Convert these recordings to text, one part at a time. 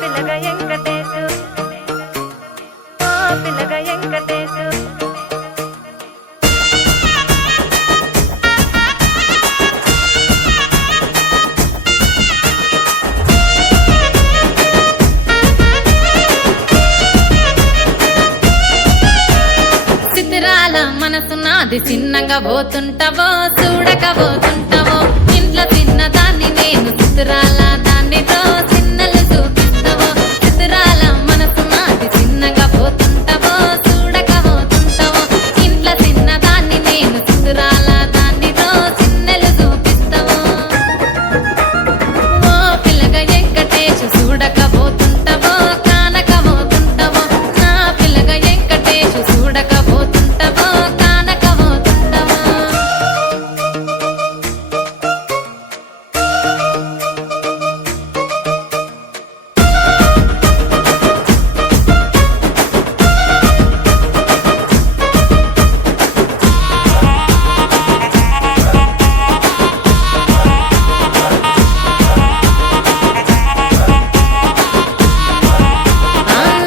పిల్లగా వెంకటేశు ఓ పిల్లగా వెంకటేశు చిత్రాల మనసు నాది చిన్నగా పోతుంటావో చూడకపోతుంటావో ఇంట్లో చిన్నదాన్ని నేను చిత్రాల దాన్నితో చిన్నలు చూపిస్తావో చిత్రాల మనసు నాది చిన్నగా పోతుంటావో చూడకపోతుంటావో ఇంట్లో చిన్నదాన్ని నేను చిత్రాల దాన్నితో చిన్నలు చూపిస్తావో ఓ పిల్లగా వెంకటేశు చూడకపోతుంటావో కానకపోతుంటావో నా పిల్లగా వెంకటేశు చూడకపోతుంటావో కానకపోతుంటావో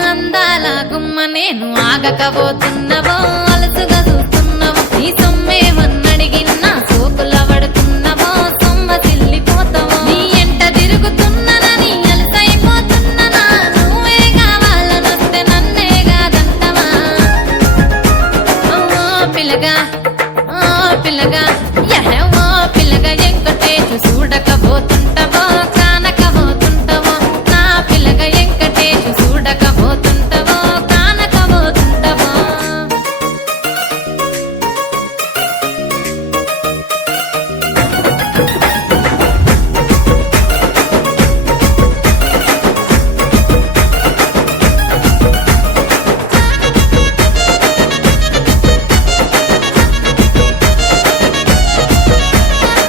అందాల గుమ్మ నేను ఆగకపోతున్నవో అలసుగా చూస్తున్నవో నీ సొమ్మేమన్నడిగిన్నా సోకుల పడుతున్నవో సొమ్మ తిల్లిపోతావో నీ ఎంట తిరుగుతున్ననని అలసైపోతున్ననా నువ్వే కావాలనొస్తే నన్నే కాదంటవా ఓ పిల్లగా ఓ పిల్లగా యహ ఓ పిల్లగా వెంకటేశు చూడకపోతుంటావో కానకపోతుంటావో నా పిల్లగా వెంకటేశు చూడకపోతుంటావో కానకపోతుంటావో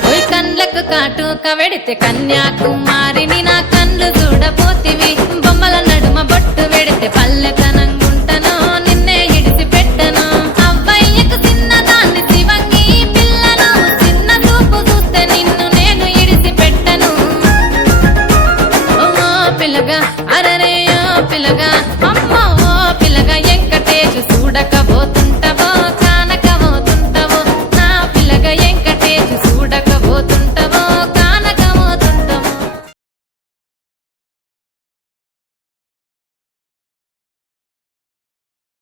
ఓయ్ కండ్లకు కాటుక వెడితే కన్యాకుమారిని నా కండ్లు చూడపోతివి